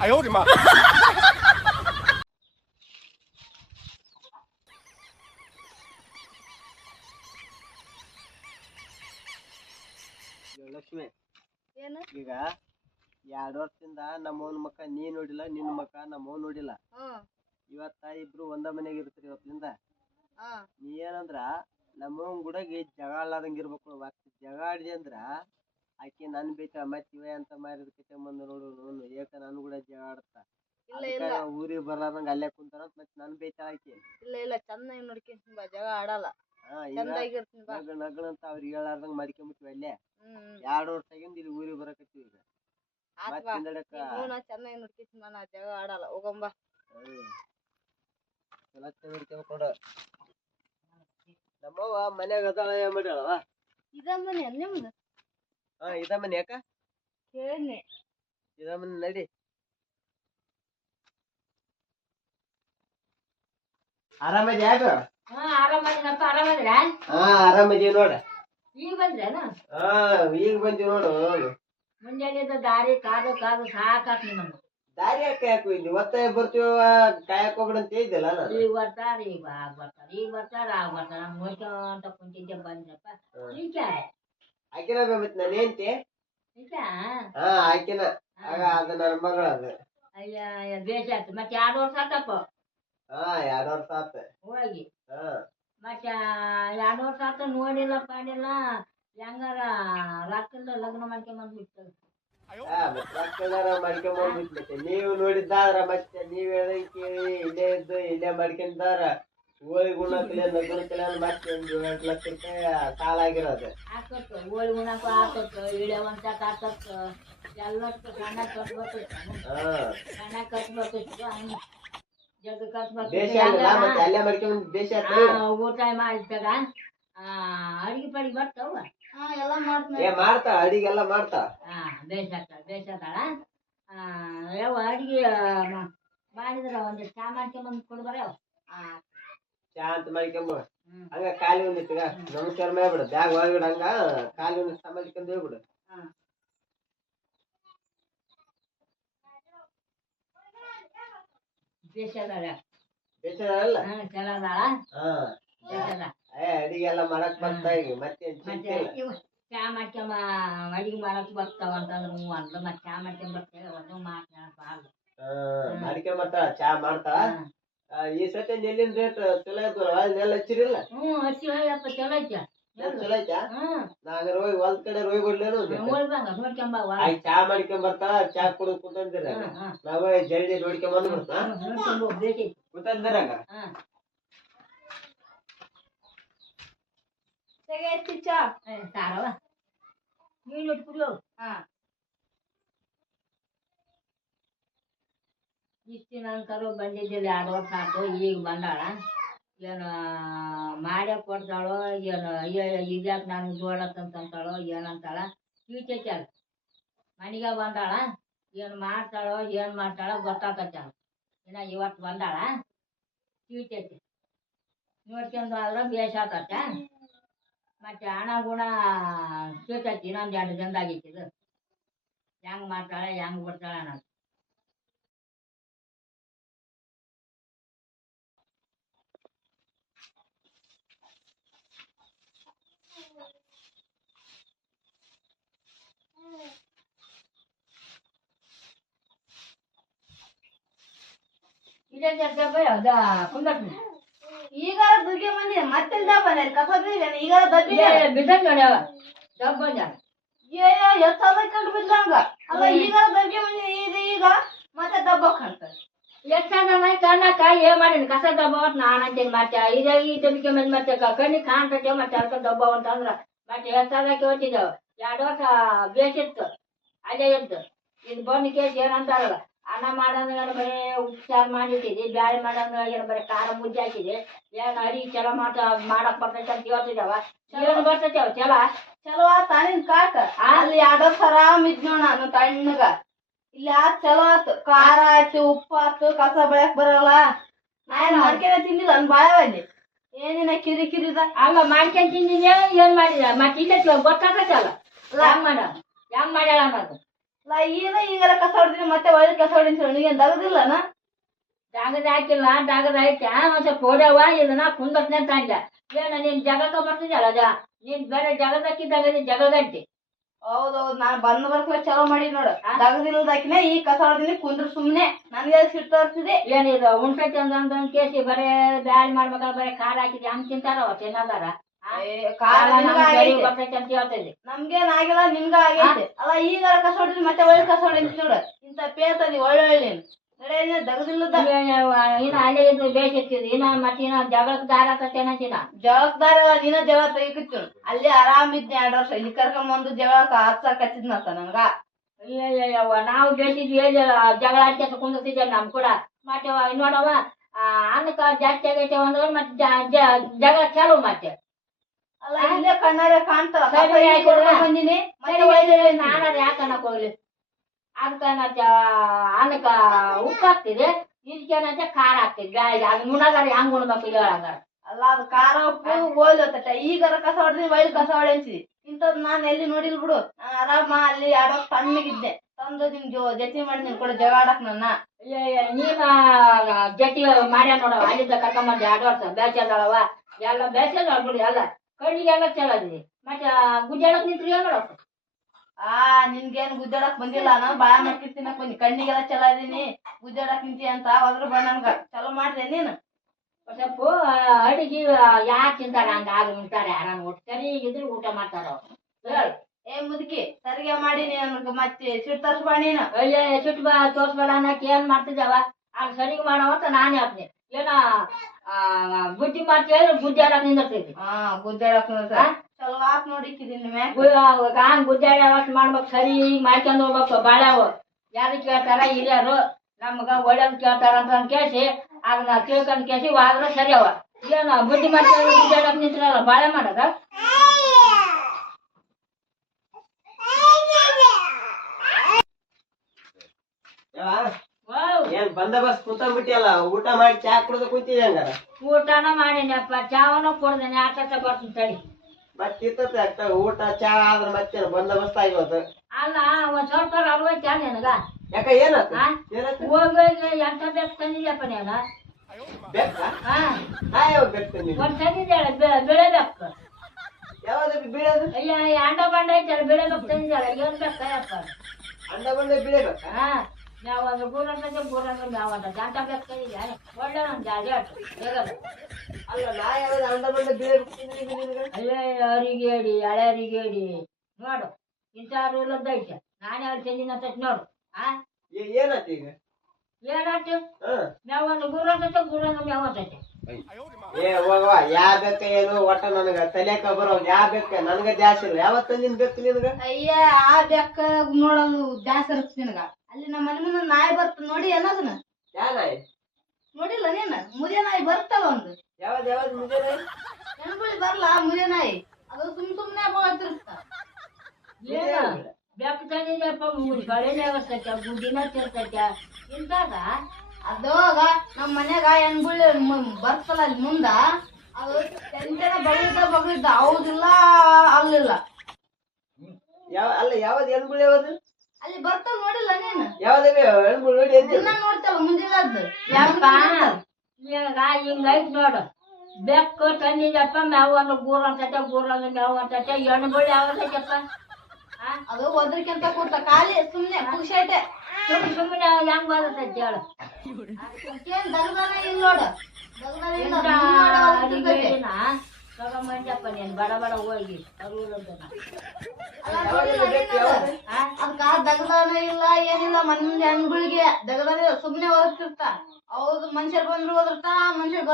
哎呦我的妈！ ಲಕ್ಷ್ಮಿ ಏನು ಈಗ ಎರಡು ವರ್ಷದಿಂದ ನಮ್ಮವನ ಮಕ್ಕ ನೀ ನೋಡಿಲ್ಲ ನಿನ್ನ ಮಕ್ಕ ನಮ್ಮವ್ ನೋಡಿಲ್ಲ ಹ್ಮ್ ಇವತ್ತ ಇಬ್ರು ಒಂದ ಮನೆಗೆ ಇರ್ತೀರಿ ಇವತ್ತಿಂದ ಹಾ ನೀ ಏನಂದ್ರ ನಮ್ಮವನ್ ಗುಡಗಿ ಜಗ ಆಡ್ಲಾರ್ದಂಗ ಇರ್ಬೇಕು ಮತ್ತೆ ಜಗ ಆಡಿದೆ ಅಂದ್ರ ಆಕಿ ನನ್ ಬೇಕ ಮತ್ ಇವ ಅಂತ ಮಾರಿ ಕತೆ ಬಂದು ನೋಡು ಏಕ ನನ್ ಕೂಡ ಜಗ ಆಡತ್ತ ಇಲ್ಲ. ಇಲ್ಲ ಊರಿಗೆ ಬರ್ಲಾರ್ದಂಗ ಅಲ್ಲೇ ಕುಂತಾರ ಮತ್ ನನ್ ಬೇಕ ಆಕಿ. ಇಲ್ಲ ಇಲ್ಲ. ಚೆನ್ನಾಗಿ ನೋಡ್ಕೊಂತೀನಿ ಬಾ ಜಗ ಆಡಲ್ಲ ಹಾ ಚೆನ್ನಾಗಿರ್ತೀನಿ ಬಾ. ಅವ್ರಿಗೆ ಹೇಳಾರ್ದಂಗ ಮಾಡ್ಕೊಂಬಿಟ್ವಿ ಅಲ್ಲೇ. ಹ್ಮ್ ಎರಡು ಇಲ್ಲಿ ಊರಿಗೆ ಬರಕತ್ತೀವಿ ಈಗ. ಮತ್ ಹಿಂದಡಕ ನಾ ಚೆನ್ನಾಗಿ ನೋಡ್ಕೊಂತೀನಿ ಬಾ ನಾ ಜಗ ಆಡಲ್ಲ ಹೋಗಂಬ ಹ್ಮ್. ಚಲೋ ತಿಳ್ಕೊಂಡ್. ಕೊಡು ನಮ್ಮವ್ವ ಮನ್ಯಾಗ ಅದಾಳ ಏನ್ ಮಾಡ್ಯಾಳವ? ಇದ ಮನೆ ನಿಮ್ದು? ಹಾ ಇದ ಮನೆ ಯಾಕ? ಕೇಳಿನಿ. ಇದ ಮನೆ ನಡಿ. ಆರಾಮದಿ ಯಾಕ ಹಾ ಆರಾಮದಿನಪ್ಪ ಆರಾಮದಿರ? ಹಾ ಆರಾಮದಿ ನೋಡ. ಈಗ ಬಂದ್ರೇನ? ಹಾ ಈಗ ಬಂದಿ ನೋಡು. ಮುಂಜಾನೆ ದಾರಿ ಕಾದು ಕಾದು ಸಾಕಾತ್ ನಿಮ್ಮನ್ನ. ದಾರಿ ಯಾಕೆ ಯಾಕೆ ಇಲ್ಲಿ ಒತ್ತಾಯ ಬರ್ತೀವ ಕಾಯಕ್ ಹೋಗ್ಬಿಡಂತ ಇದ್ದಿಲ್ಲ ಈಗ ಬರ್ತಾರ ಈಗ ಆಗ ಬರ್ತಾರ ಈಗ ಬರ್ತಾರ ಆಗ ಬರ್ತಾರ. ನೋಡ್ಕೊಂತ ಕುಂತಿದ್ದೆ ಬಂದ್ರಪ್ಪ. ಈಗ ಆಕಿನ ಮತ್ತೆ ನನ್ನ ಹೆಂಡತಿ. ಹಾ ಆಕಿನ ಆಗ ಅದು ನನ್ನ ಮಗಳ ಅದು. ಅಯ್ಯ ಬೇಷ ಆಯ್ತು. ಮತ್ತೆ ಎರಡು ವರ್ಷ ಆತಪ್ಪ. ಹಾ ಎರಡು ವರ್ಷ ಆತ. ಹೋಗಿ. ಹಾ. ಮತ್ತೆ ಎರಡು ವರ್ಷ ಆತ ನೋಡಿಲ್ಲ ಪಾಡಿಲ್ಲ. ಹೆಂಗಾರ ರಾತ್ರಿಲ್ಲ ಲಗ್ನ ಮಾಡ್ಕೊಂಬಂದ್ಬಿಟ್ಟು ಮತ್ತೆ ನೀವು ನೋಡಿದ್ದಾದ್ರ ಮತ್ತೆ ನೀವ್ ಹೇಳಿ ಕೇಳಿ ಇಲ್ಲೇ ಇದ್ದು ಇಲ್ಲೇ ಮಾಡ್ಕೊಂಡಾರ ಹೋಳಿ ಗುಣಕಲೆ ನಗುಣಕಲೆ ಮತ್ತೆ ಒಂದು ಎಂಟು ಲಕ್ಷ ರೂಪಾಯಿ ಸಾಲ ಆಗಿರೋದು. ಹಾಕತ್ತು ಹೋಳಿ ಉಣಕ್ಕೂ ಹಾಕತ್ತು ಇಳೆ ಒಂದ್ ಸಟ್ ಹಾಕತ್ತು ಎಲ್ಲಷ್ಟು ಸಣ್ಣ ಕಟ್ಬೇಕಿತ್ತು ಹಾ. ಸಣ್ಣ ಕಟ್ಬೇಕಿತ್ತು ಹಂಗ ಜಗ್ಗ ದೇಶ ಊಟ ಮಾಡಿದಾಗ ಅಡಿಗೆ ಪಡಿಗೆ ಬರ್ತಾವ ಹಾ ಎಲ್ಲ ಮಾಡ್ತಾ ಅಡಿಗೆಲ್ಲ ಮಾಡ್ತಾ. ಹಾ ಯಾವ ಅಡಿಗೆ ಮಾಡಿದ್ರ ಒಂದ್ ಚಾ ಮಾಡ್ಕೊಂಬಂದು ಕೊಡ್ಬಾರ ಚಾ ಅಂತ ಮಾಡ್ಕೊಂಬ ಹ್ಮ್. ಕಾಲಿ ಒಂದಿತ್ತು ನಮಸ್ಕಾರ ಮಾಡ್ಬಿಡು ಬ್ಯಾಗ್ ಒಳಗಡೆ ಹಂಗ ಕಾಲಿ ಒಂದಿತ್ತು ಸಂಬಂಧಿಕೊಂಡ್ ಹೋಗ್ಬಿಡು. ಏ ಅಡಿಗೆ ಎಲ್ಲ ಮಾಡಕ್ ಬರ್ತಾ ಈಗ. ಮತ್ತೆ ಚಿಂತೆ ಇಲ್ಲ. ಚಾ ಮಾಡ್ಕೊಂಬ ಅಡಿಗೆ ಮಾಡಕ್ ಬರ್ತಾವ ಅಂತಂದ್ರೆ ಹ್ಞೂ ಅಂತ ಮತ್ತೆ ಚಾ ಮಾಡ್ಕೊಂಡ್ ಬರ್ತೇವೆ ಒಂದು ಮಾಡ್ತಾಳ ಬಾರ್ದು ಹಾ ಮಾಡ್ಕೊಂಡ್ ಬರ್ತಾಳ ಚಾ ಮಾಡ್ತಾ ಆ, ಈ ಸತಿ ನೆಲ್ಲಿನ ರೇಟ್ ಚಲೋ ಇದ್ದಲ್ಲ ನೆಲ್ಲ ಹಚ್ಚಿರಿಲ್ಲ? ಹ್ಞೂ ಹಚ್ಚಿ ಹೋಯಪ್ಪ ಚಲೋ ಐತ ನೆಲ್ ಚಲೋ ಐತಾ ಹ್ಞೂ. ನಾಗ ಹೋಗಿ ಹೊಲ್ದ ಕಡೆ ರೋಯ್ ಬಿಡ್ಲೇನು ಚಾ ಮಾಡ್ಕೊಂಡ್ ಬರ್ತಾಳ ಚಾ ಕುಡಿದು ಕುಂತಂದಿರ ನಾವ ಜಲ್ದಿ ನೋಡ್ಕೊಂಡ್ ಬಂದ್ ಬಿಡ್ತಾ? ನೋಡ್ಕೊಂಬ ಬೇಕೈತಿ ಕುಂತಂದಿರಂಗ ಚಾ. ಸಾರವ? ನೀನು ಕುಡಿಯೋ ಹಾ. ಇಷ್ಟು ನಂತರ ಬಂದಿದ್ದಿಲ್ಲ ಎರಡು ವರ್ಷ ಆಯ್ತು ಈಗ ಬಂದಾಳ. ಏನು ಮಾಡೇ ಕೊಡ್ತಾಳೋ, ಏನು, ಅಯ್ಯೋ ಇದ್ಯಾಕೆ ನಾನು ಜೋಡತ್ತಂತಾಳೋ ಏನಂತಾಳ. ಕೀಚೈತಾಳ ಮನೆಗೆ ಬಂದಾಳ, ಏನು ಮಾಡ್ತಾಳೋ ಏನು ಮಾಡ್ತಾಳೋ ಗೊತ್ತಾಗತ್ತಾಳ ಇನ್ನು ಇವತ್ತು ಬಂದಾಳ. ಕೀಚೈತಿ ನೋಡ್ಕೊಂಡು ಆದ್ರೆ ಬೇಸಾತತ್ತ ಮತ್ತೆ ಹಣ ಗುಣ ಸಿಗ್ತೈತಿ, ಇನ್ನೊಂದು ಎರಡು ದಿನದಾಗೈತಿ ಇದು ಹೆಂಗೆ ಮಾಡ್ತಾಳೆ, ಹೆಂಗೆ ಬಿಡ್ತಾಳೆ ಅನ್ನೋದು. ಇದೇ ಡಬ್ಬ ಅದ? ಕುಂದರ್ತೀನಿ ಈಗಾರ ದುಡ್ಗೆ ಬಂದಿದೆ ಮತ್ತೆಲ್ಲ ಡಬ್ಬ ಬಂದಿದೆ ಕಸ ಬಿದ್ದಿದೆ ಈಗಾರ ದಬ್ಬಿದೆ ಬಿದ್ದನ್ ನೋಡ್ಯಾವ ಡಬ್ಬ ಬಂದಾರ ಅಯ್ಯೋ ಎಷ್ಟ್ ಅದ ಕಂಡು ಬಿದ್ದಂಗ ಅಲ್ಲ ಈಗಾರ ದಬ್ಗೆ ಬಂದಿದೆ ಇದು ಈಗ ಮತ್ತೆ ದಬ್ಬ ಕಾಣ್ತದೆ ಎಷ್ಟಂದ್ರೆ ಕಣ್ಣಕ್ಕ ಏನ್ ಮಾಡೀನಿ. ಕಸ ಡಬ್ಬ ಅಂತ ನಾನು ಅಂತೀನಿ ಮತ್ತೆ ಇದೇ ಈ ಡಬ್ಬಿಗೆ ಮಂದಿ ಮತ್ತೆ ಕ- ಕಣ್ಣಿಗೆ ಕಾಣ್ತೈತೆ ಮತ್ತೆ ಅದಕ್ಕೆ ಡಬ್ಬ ಅಂತಂದ್ರ ಮತ್ತೆ ಎಷ್ಟಾದಕ್ಕೆ ಹೊಟ್ಟಿದ್ದಾವ ಎರಡು ವರ್ಷ ಬೇಸಿತ್ತು ಅದೇ ಇತ್ತು ಇದು ಬಂದು ಕೇಸ್ ಏನಂತಾರಲ್ಲ ಅನ್ನ ಮಾಡೋದು ಏನು ಬರೀ ಉಪಚಾರ ಮಾಡಿಟ್ಟಿದೆ ಬ್ಯಾಳೆ ಮಾಡೋದು ಏನು ಬರೀ ಖಾರ ಮುದ್ದೆ ಹಾಕಿದೆ ಏನು ಅಡಿಗೆ ಚಲೋ ಮಾಡ ಮಾಡಕ್ ಬರ್ತೈತೆ ಅಂತ ಹೇಳ್ತಿದ್ದಾವ ಏನು ಬರ್ತೈತೆ ಅವ ಚಲೋ ಚಲೋ ಆತ ನಿನ್ ಕಾಕ. ಅಲ್ಲಿ ಎರಡ್ ಆರಾಮ್ ಇದ್ ನೋಡ್ ನಾನು ತಣ್ಣಗ. ಇಲ್ಲಿ ಆತ್ ಚಲೋ ಆತು. ಖಾರ ಆಯ್ತು ಉಪ್ಪು ಆತು ಕಸ ಬೆಳಕ್ ಬರಲ್ಲ. ನಾನು ಮಾಡ್ಕೊಂಡೆ ತಿಂದಿಲ್ಲ ನನ್ ಬಾಯ ಬಂದಿ ಏನಿನ ಕಿರಿ ಕಿರಿದ ಅಲ್ಲ ಮಾಡ್ಕೊಂಡ್ ತಿಂದಿದ್ದೆ ಏನ್ ಮಾಡಿದ? ಮತ್ತೆ ಇಲ್ಲೇ ಗೊತ್ತಾಗತ್ತಲ್ಲ ಮಾಡ? ಮಾಡ್ಯಾಳ ಅನ್ನೋದು ಏನ ಈಗೆಲ್ಲ ಕಸ ಹೊಡ್ತೀನಿ ಮತ್ತೆ ಒಳ್ಳೆ ಕಸ ಹೊಡಿತೀನಿ ನಿನಗೇನ್ ದಗದಿಲ್ಲನ ಜಾಗದ ಹಾಕಿಲ್ಲ ಜಾಗದ ಹಾಕಿ. ಮತ್ತೆ ಸ್ವಲ್ಪ ಹೊಡ್ಯವ ಇದನ್ನ ಕುಂದರ್ಸ್ನೆ ಅಂತ ಅಂದ ಏನ ನೀನ್ ಜಗಕ್ಕ ಬರ್ತಿದ್ಯಲ್ಲ ಅದ ನೀನ್ ಬೇರೆ ಜಗದ ಹಾಕಿದ್ದಾಗ ಜಗದಟ್ಟಿ ಹೌದೌದು ನಾನ್ ಬಂದ ಬರ್ಕಲ ಚಲೋ ಮಾಡಿ ನೋಡು. ದಗದಿಲ್ದಾಕಿನ ಈ ಕಸ ಹೊಡ್ದಿನಿ ಕುಂದ್ರ ಸುಮ್ನೆ. ನನ್ಗೆ ಸಿಟ್ಟು ತರ್ತಿದೆ ಏನಿದು ಉಂಟೈತಿ ಅಂತ ಕೇಸಿ ಬರೇ ಬ್ಯಾಳ್ ಮಾಡ್ಬೇಕಾದ್ರೆ ಬರೇ ಖಾರ ಹಾಕಿದ್ಯಾ ಹಂಗ್ ತಿಂತಾರ ತಿನ್ನದಾರ? ಕಾಲ ನಿನ್ಗ ಆಗೈತೆ. ಬರ್ತೈತಿ ಅಂತ ಹೇಳ್ತೈತಿ ನಮ್ಗೇನ್ ಆಗಿಲ್ಲ ನಿಮ್ಗ ಆಗೈತೆ. ಅಲ್ಲ ಈಗ ಕಸ ಹೊಡಿದ್ರಿ ಮತ್ತೆ ಒಳ್ಳೆ ಕಸ ಹೊಡಿತೀನಿ ನೋಡು. ಇಂತ ಪೇತದಿ ಒಳ್ಳೆ ಒಳ್ಳೆ ಹಾಕತ್ತೇನಂತಿನ ಜವಾಬ್ದಾರಿ ನೀನ ಜಗಳ ಅಲ್ಲಿ ಆರಾಮ್ ಇದ್ನಿ ಎರಡ್ ವರ್ಷ. ಇಲ್ಲಿ ಕರ್ಕೊಂಡ್ಬಂದು ಜಗಳಕ್ಕ ಹಚ್ಚಕ್ ಮತ್ತ ನನ್ಗ. ಅಯ್ಯಯ್ಯವ್ವ ನಾವು ಬೇಸಿದ್ವಿ ಜಗಳ ಆಡ್ಕೊಂತ ಕುಂದಿರ್ತಿದ್ದೆ ನಮ್ ಕೂಡ. ಮತ್ತೆ ಅವ ನೋಡವ ಆ, ಅನ್ನಕ್ಕ ಜಾಸ್ತಿ ಆಗೈತೆ ಅಂದ್ರೆ ಮತ್ತೆ ಜಗಳ ಚಾಲು ಮತ್ತೆ. ಅಲ್ಲ ಇಲ್ಲೇ ಕಣ್ಣಾರೆ ಕಾಣ್ತಾವ. ಸರಿ, ಕಸ ಇಲ್ಲಿ ಆಯ್ತು. ಕೊಡ್ಕೊಂಡ್ ಬಂದಿನಿ. ಮತ್ತೆ ನೀನು. ನಾನು ಯಾಕೆ ಅನ್ನಕ್ ಹೋಗ್ಲಿ? ಅದಕ್ಕ ಮತ್ತೆ ಅನ್ನಕ್ಕ ಉಪ್ಪು ಹಾಕ್ತಿದೆ ಇದಕ್ಕೇನಂತೆ ಖಾರ ಹಾಕ್ತಿದ್ವಿ ಬ್ಯಾಳಿಗೆ ಅದು ಮುಣಗಾರ ಹೆಂಗ್ ಉಣ್ಬೇಕು ಹೇಳಂಗಾರ ಅಲ್ಲ ಅದು ಖಾರ ಉಪ್ಪು ಈಗಾರ ಕಸ ಹೊಡೆದ್ರಿ ಒಳ್ಳೆ ಕಸ ಹೊಡೆನ್ಸಿ ಇಂಥದ್ ನಾನು ಎಲ್ಲಿ ನೋಡಿಲ್ ಬಿಡು. ನಾನ್ ಆರಾಮ ಅಲ್ಲಿ ಯಾರೋ ಸಣ್ಣಗಿದ್ದೆ ತಣ್ಣಗಿದ್ದೆ. ತಂದು ನಿಮ್ ಜೋ ಜೊತೆ ಮಾಡಿ ನಿನ್ ಕೂಡ ಜಗಾಡಕ್ ನನ್ನ. ನೀನ ಮಾಡ್ಯ ನೋಡವ ಅಲ್ಲಿದ್ದ ಕರ್ಕೊಂಬಂದೆ ಎರಡು ವರ್ಷ ಎಲ್ಲ ಬೇಸಲ್ ಬಿಡಿ ಎಲ್ಲ. ಕಣ್ಣಿಗೆಲ್ಲ ಚೆಲ್ಲದಿದೆ ಮತ್ತೆ ಗುಜ್ಜಾಡಕ್ ನಿಂತ್ರಿ ಏನ್ ಮಾಡಬೇಕು ಆ ನಿನ್ಗೇನ್ ಗುದ್ದಾಡಕ್ ಬಂದಿಲ್ಲ. ನಾನು ಬಾಳ ಮಕ್ಕಿ ತಿನ್ನಕ್ ಬಂದಿ. ಕಣ್ಣಿಗೆಲ್ಲ ಚಲೋ ಇದೀನಿ ಗುದ್ದಾಡಕ್ ನಿಂತಿ ಅಂತ. ಹೋದ್ರ ಬಾ ನನ್ಗ. ಚಲೋ ಮಾಡ್ದೆ ನೀನು. ಸ್ವಲ್ಪ ಅಡಿಗೆ ಯಾಕೆ ತಿಂತಾರ ಹಂಗ ಆಗ ಉಂಟಾರೆ ಸರಿ ಇದ್ರೆ ಊಟ ಮಾಡ್ತಾರ ಅವ್ರು. ಹೇಳು. ಏ ಮುದುಕಿ ಸರಿಗೆ ಮಾಡಿ ನೀನು. ಮತ್ತೆ ಸಿಟ್ಟು ತರ್ಸ್ಬಾ ನೀನು. ಅಯ್ಯ ಸಿಟ್ಟು ಬಾ ತೋರ್ಸ್ಬೇಡ ಅನ್ನಕ್ಕೆ ಏನ್ ಮಾಡ್ತಿದ್ದಾವ ಆಗ ಸರಿಗೆ ಮಾಡವ ಅಂತ ನಾನೇ ಹೇಳ್ತೀನಿ ಏನ ಆ, ಬುದ್ಧಿ ಮಾಡ್ತಿ ಹೇಳಿದ್ರೆ ಬುದ್ಧಿ ಆಡಕ್ ನಿಂದಿರ್ತೈತಿ ಹಾ ಗುದ್ದಾಡಕ್? ಚಲೋ ಆತ್ ನೋಡಿ ಇಕ್ಕಿದೀನಿ ಮ್ಯಾಗ ಹಂಗ ಗುದ್ದಾಡಿ ಮಾಡ್ಬೇಕು ಸರಿ ಈಗ ಮಾಡ್ಕೊಂಡ್ ಹೋಗ್ಬೇಕು ಬಾಳ್ಯಾವು ಯಾರು ಕೇಳ್ತಾರ ಹಿರಿಯರು ನಮ್ಗ ಒಳ್ಳೇದ್ ಕೇಳ್ತಾರ ಅಂತ ಕೇಳಿಸಿ ಆಗ ನಾ ತಿಳ್ಕೊಂಡ್ ಕೇಳಿಸಿ ಆದ್ರೆ ಸರಿ ಅವ. ಏನ ಬುದ್ಧಿ ಮಾಡ್ತೀವಿ ಗುದ್ದಾಡಕ್ ನಿಂತಿರಲ್ಲ ಬಾಳೆ ಮಾಡದ ಯಾವ? ವಾವ್, ಏನ್ ಬಂದೋಬಸ್ತ್ ಕುಂತಂಬಿಟ್ಟಿಯಲ್ಲ ಊಟ ಮಾಡಿ ಚಾ ಕುಡ್ದು ಕುಂತಿದ್ದೆ ಹಂಗಾರ? ಊಟನ ಮಾಡಿನಪ್ಪ ಚಾವನ ಕೊಡ್ದೇನೆ ಆಟ ಬರ್ತೀನಿ ತಡಿ. ಮತ್ತೆ ಇರ್ತತೆ ಊಟ ಚಾ ಆದ್ರ ಮತ್ತೆ ಬಂದೋಬಸ್ತ್ ಆಗಿವತ್ತು? ಅಲ್ಲ ಒಂದ್ ಸ್ವಲ್ಪ ಅರವತ್ತ ನಿನಗ. ಯಾಕ ಏನಾತ? ಹಾ? ಏನಾತ? ಹೋಗಿ ಎಂತ ಬೇಕು ತಂದಿದ್ಯಪ್ಪ ನೀನು? ಬೇಕಾ? ಹಾ. ನಾ ಒಂದ್ ತಂದಿದ್ದಾಳೆ ಬೆಳೆ ಬೀಳೋದು? ಅಯ್ಯ ಅಂಡ ಬಂಡ ಐತಲ್ಲ ಬೆಳೆ ಬೇಕು ತಂದಿದ್ದಾಳೆ ಏನ್ ಅಂಡ ಬಂಡೆ ಹಾ. ಅಂತ ಜಾಂಟ ಒಳ್ಳೆ ಒಂದು ಅಲ್ಲ ಹಳೆ ಅರಿಗೇಡಿ ನೋಡು ಇಂಥ ರೂಲ್ ಐತೆ. ನಾನೇ ಅವ್ರು ತಂದಿನ ಅಂತ ನೋಡು ಆ? ಏ- ಏನಾತ ಈಗ? ಏನಾಯ್ತು? ಹ. ನಾವು ಒಂದು ಗೂರಂತ ಗೂರಂತ ಮೇವ್ ಅಂತೈತೆ ಏ ಹೋಗವ ಯಾ ಬೇಕ ಏನು? ಒಟ್ಟ ನನಗ ತಲೆಕ ಬರೋ ಯಾವ ಬೆಕ್ಕ ನನಗ ಜಾಸ್ತಿ ಇಲ್ಲ. ಯಾವತ್ತ ನಿನ್ ಬೇಕು ನಿನಗ? ಅಯ್ಯ ಆ ಬೆಕ್ಕ ನೋಡೋದು ಜಾಸ್ತಿ ಇರುತ್ತೆ ನಿನಗ. ಅಲ್ಲಿ ನಮ್ಮ ಮನೆ ಮುಂದೆ ನಾಯಿ ಬರ್ತ ನೋಡಿ ಅನ್ನೋದನ್ನ ನೋಡಿಲ್ಲ ನೀನು? ಮುದಿಯ ನಾಯಿ ಬರ್ತಲ್ಲ ಒಂದು. ಯಾವ್ದು ಯಾವ್ದು ಮುಂಜಾನೆ ಹೆಣ್ಗುಳಿ ಬರ್ಲ ಮುದಿಯ ನಾಯಿ. ಅದು ಸುಮ್ ಸುಮ್ನೆ ಹೋಗ್ತಿರ್ತ ಬರ್ತೈತೆ ಗುಡ್ಡಿನ ತಿರ್ತೈತೆ ಇಂತಾಗ ಅದಾಗ ನಮ್ಮ ಮನ್ಯಾಗ ಹೆಣ್ಗುಳಿ ಬರ್ತಲ್ಲ ಅಲ್ಲಿ ಮುಂದ ಅದು ಟೆನ್ಷನ್ ಬಗಳಿದ್ದ ಬಗಳಿದ್ದ ಹೌದಿಲ್ಲ ಅಲ್ಲಿಲ್ಲ. ಯಾವ ಅಲ್ಲ ಯಾವ್ದು ಎಣ್ಗುಳಿ ಯಾವ್ದು? ಅಲ್ಲಿ ಬರ್ತಾವ ನೋಡಿಲ್ಲ ನೀನು? ಯಾವ್ದವೆ ಹೆಣ್ಗುಳು ನೋಡಿ ದಿನ ನೋಡ್ತಲ್ಲ ಮುಂದಿನದ್ದು. ಯಪ್ಪ ಈಗ ಹಿಂಗ ನೋಡು. ಬೆಕ್ಕು ತಂದಿದ್ದಪ್ಪ ಮೇವು ಅಂದ್ರೆ ಗೂರ್ ಅಂತೈತೆ ಗೂರ್ ಅಂದ್ರೆ ಮೇವು ಅಂತೈತೆ ಹೆಣ್ಗಳು ಯಾವ ಅಂತೈತಪ್ಪ? ಅದು ಒದ್ರಿಕೆಂತ ಕೂತ ಖಾಲಿ ಸುಮ್ನೆ ಖುಷಿ ಸುಮ್ ಸುಮ್ಮನೆ ಹೆಂಗ್ ಬರ್ತೈತೆ ಹೇಳು. ಏನ್ ದಗದಾನ ಇಲ್ಲ ನೋಡು. ದಗದಾನ ಇಲ್ಲ ಇಂಥ ಮುಂದ್ ನೋಡು ಒದ್ರಿರ್ತೈತೆ. ಅಡಿಗೆನ ತಗೊಂಬಂದಪ್ಪ ನೀನು ಬಡ ಬಡ ಹೋಗಿ. ಅರುವುದನ್ನ. ಅಲ್ಲ ನೋಡಿಲ್ಲ ನೀನು ಅದು? ಆ? ಅದ್ಕ ದಗದಾನ ಇಲ್ಲ ಏನಿಲ್ಲ ಮಂದಿ ಹಣ್ಣುಗಳಿಗೆ ದಗದಾನ ಸುಮ್ನೆ ಓದಿರ್ತ ಹೌದು ಮನುಷ್ಯರ್ ಬಂದ್ರು ಹೋದ್ರತ ಮನುಷ್ಯರ್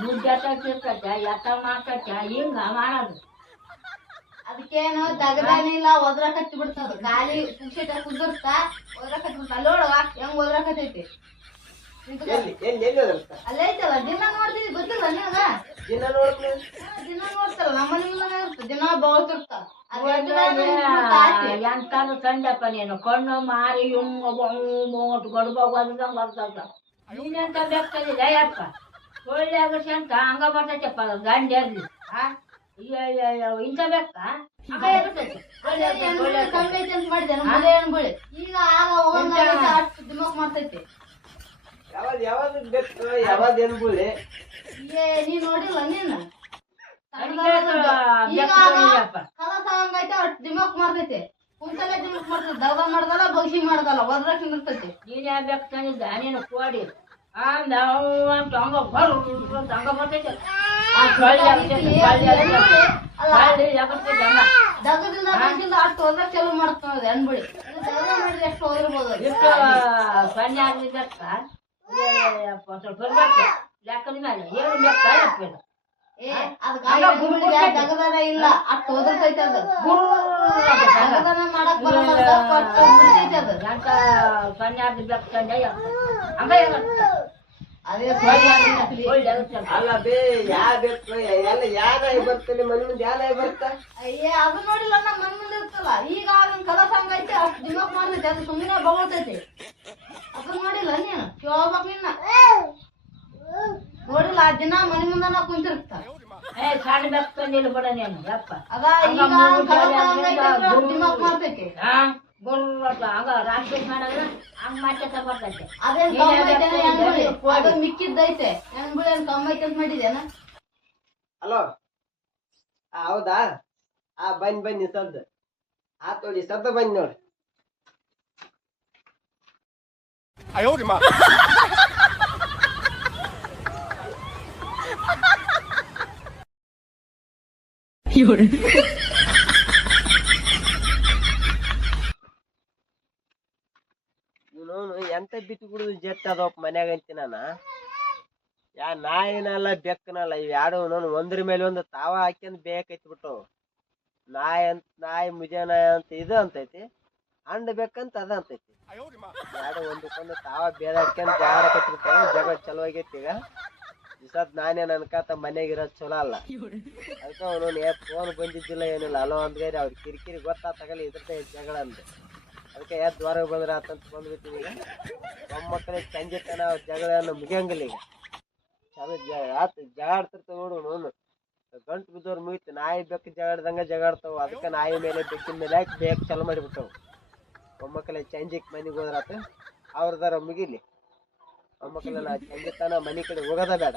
ದುಡ್ಡು ಎತ್ತಿರ್ತೈತೆ ಎತ್ತ ಮಾಡ್ತೈತೆ ಹಿಂಗ ಮಾಡೋದು. ಅದಕ್ಕೇನು ದಗದಾನ ಇಲ್ಲ ಒದ್ರಾಕತ್ತಿ ಬಿಡ್ತದ. ಖಾಲಿ ಪುಕ್ಷಿಟ ಒದ್ರಕ್ ಒದ್ರಾಕತ್ತಿ ಬಿಡ್ತ. ಅಲ್ಲಿ ನೋಡುವ ಹೆಂಗ್ ಒದ್ರಕ್ ಹೋದ್ರತ್ತ ಅಲ್ಲೇ ಐತಲ್ಲ ದಿನ ನೋಡ್ತೀವಿ ಗೊತ್ತಿಲ್ಲ ನಿನಗ? ದಿನ ನೋಡ್ತೀನಿ. ದಿನ ನೋಡ್ತಲ್ಲ ನಮ್ಮ ಮನೆ ದಿನ ಎಂತಾದ್ರು ತಂದಪ್ಪ ನೀನು ಕಣ್ಣು ಮಾರಿ ಹಿಂಗ ಗಡ್ಬೋಗ ಬರ್ತದ ನೀನೆಂತ ಬೇಕಾಗಿದೆ ಯಪ್ಪ ಒಳ್ಳೆ ಆಗುತ್ತೆ ಅಂತ ಹಂಗ ಬರ್ತೈತಪ್ಪ ಗಂಡ ಇರ್ಲಿ ಇಂಥ ಬೇಕಾ ಈಗ ಆಗ ದಿಮಾಕ್ ಮಾಡ್ತೈತಿ. ಯಾವಾಗ ಯಾವಾಗ ಬೇಕು ಯಾವಾಗ ಏನ್ ಬುಳಿ ಏ ನೀ ನೋಡಿಲ್ಲ ನೀನು ಅದು ಈಗ ಬೆಕ್ಕು ಆಗ ಬಂದಿದೆಯಪ್ಪ. ಕಲಸ ಹಂಗೈತೆ ಅಷ್ಟು ದಿಮಾಕ್ ಮಾಡ್ತೈತಿ. ಕುಂತಲೆ ದಿಮಾಕ್ ಮಾಡ್ತೈತಿ. ದಗ ಮಾಡ್ದಲ್ಲ ಬಗ್ಸಿ ಮಾಡ್ದಲ್ಲ ಒದ್ರಕ್ ಹಿಂಗಿರ್ತೈತಿ ನೀನ್ ಯಾವ ಬೆಕ್ಕು ತಂದಿದ್ದ ನೀನು ಕೋಡಿ. ಬರ್ ಅಂತ ಹಂಗ ಬರ್ತೈತಿ. ದಗದಿಂದ ಅಷ್ಟು ಹೋದ್ರಕ್ ಚಲೋ ಮಾಡ್ತಾವ ಅನ್ಬಿಡಿ. ದಗ ಮಾಡಿದ್ರೆ ಎಷ್ಟು ಹೋದಿರ್ಬೋದು ಸಣ್ಣ ಆಗಿದ್ದಕ್ಕ ಸ್ವಲ್ಪ ಬರ್ಬೇಕು. ಲೆಕ್ಕದ ಮೇಲೆ ಏನು ಇಲ್ಲ. ಅದು. ದಗದನ ಮಾಡಕ್ ಬರಲ್ಲ ದಪ್ಪ ಅಷ್ಟು ಮುರಿತೈತಿ ಅದು. ಸೊನ್ನೆ. ಹಂಗ. ಅಲ್ಲ ಬೇ ಯಾ ಬೇಕು? ಎಲ್ಲ ಯಾರ ಬರ್ತಲ್ಲಿ ಮನೆ ಮುಂದೆ ಯಾ ನಾಯಿ ಬರ್ತ? ಅಯ್ಯ ಅದು ನೋಡಿಲ್ಲ ನಮ್ಮ ಮನ್ ಮುಂದೆ ಇರ್ತಲ್ಲ. ಈಗ ಅದನ್ನ ಕಲಸ ಹಂಗೈತೆ ಅಷ್ಟು ದಿಮಾಕ್ ಮಾಡ್ತೈತೆ ಅದು ಸುಮ್ಮನೆ ಬಗೊಳ್ತೈತಿ. ಅದನ್ನ ನೋಡಿಲ್ಲ ನೀನು ಕೇಳ್ಬೇಕ್ ನಿನ್ನ. ನೋಡಿಲ್ಲ ಆ ದಿನ ಮನೆ ಮುಂದನ ಕುಂತಿರ್ತ. ಏ ಸಣ್ಣ ಬೆಕ್ಕ ತಂದಿಲ್ಲ ಬಿಡ ನೀನು ಯಪ್ಪ. ಅದ ಈಗ ದಿಮಾಕ್ ಮಾಡ್ತೈತಿ. ಹಾ? ಗುರ್ರಪ್ಪ ಹಂಗ ರಾಕ್ಷಸ ಮಾಡಿದ್ರೆ ಹಂಗ ಮಾಡ್ಕೊತ ಬರ್ತೈತೆ ಅದೇನ್ ನೀನ್ ಕಮ್ಮಿ ಐತೆ ಅದು ಮಿಕ್ಕಿದ್ದೈತೆ. ಹೆಣ್ಬಿಳಿ ಏನ್ ಕಮ್ಮಿ ಐತೆ ಅಂತ ಮಾಡಿದೇನ ಹಲೋ? ಆ, ಹೌದಾ? ಆ ಬನ್ನಿ ಬನ್ನಿ ಸದ್ದು. ಆ ನೋಡಿ ಸದ್ದು ಬನ್ನಿ ನೋಡಿ. ಇವನು ಎಂತ ಬಿಟ್ಟು ಬಿಡುದು ಜಟ್ ಅದಪ್ಪ ಮನ್ಯಾಗ ಅಂತೀನಿ ನಾನ. ಯಾ ನಾಯಿನಲ್ಲ ಬೆಕ್ಕನಲ್ಲ, ಇವ್ ಯಾಡು ನಾನು ಒಂದ್ರ ಮೇಲೆ ಒಂದು ತಾವ ಹಾಕ್ಯಂದ್ ಬೇಕೈತಿ ಬಿಟ್ಟು. ನಾಯಿ ಅಂತ ನಾಯಿ ಮುಜಾನ ಅಂತ ಇದು ಅಂತೈತಿ. ಅಂಡ್ ಬೇಕಂತ ಅದ ಅಂತೈತಿ. ಎರಡು ಒಂದಕ್ಕೊಂದು ತಾವ ಬೇದಾಡ್ಕೊಂಡ್ ಜಾರ ಕಟ್ಟಿರ್ತಾವ ಜಗ ಚಲೋ ಆಗೈತಿ ಈಗ. ದಿವಸದ್ ನಾನೇ ಅನ್ಕಾತ ಮನೆಗೆ ಇರೋದ್ ಚಲೋ ಅಲ್ಲ. ಅದಕ್ಕೆ ಅವನು ಏ ಫೋನ್ ಬಂದಿದ್ದಿಲ್ಲ ಏನಿಲ್ಲ. ಅಲೋ ಅಂದ್ಗಾರಿ ಅವ್ರ ಕಿರಿಕಿರಿ ಗೊತ್ತಾತಾಗಲ್ಲ ಇದ್ರದ್ದೇ ಜಗಳ ಅಂದೆ. ಅದಕ್ಕೆ ಎದ್ದು ದ್ವಾರ ಬಂದ್ರೆ ಆತಂತ ಬಂದ್ಬಿಟ್ಟಿನಿ ಈಗ. ಮೊಮ್ಮಕ್ಕಳಿಗೆ ಸಂಜೆ ತನ ಅವ್ರ ಜಗಳನ್ನ ಮುಗಿಯಂಗಿಲ್ಲ ಈಗ. ಚಲೋ ಜ ಆತ ಜಗಾಡ್ತಿರ್ತಾವ ನೋಡು ನೋನು ಗಂಟು ಬಿದ್ದವ್ರು ಮುಗಿತು ನಾಯಿ ಬೆಕ್ಕ ಜಗಾಡ್ದಂಗ ಜಗಾಡ್ತಾವ. ಅದಕ್ಕೆ ನಾಯಿ ಮೇಲೆ ಬೆಕ್ಕಿನ ಮೇಲೆ ಹಾಕಿ ಬೇಕು ಚಲೋ ಮಾಡಿಬಿಟ್ಟವು. ಮೊಮ್ಮಕ್ಕಳ ಚಂಜಿಕ್ ಮನೆಗೆ ಹೋದ್ರಾತ ಅವ್ರದಾರ ಮುಗಿಲಿ. ಮೊಮ್ಮಕ್ಕಳೆಲ್ಲ ಚಂಜಿ ತನ ಮನೆ ಕಡೆ ಹೋಗೋದ ಬೇಡ.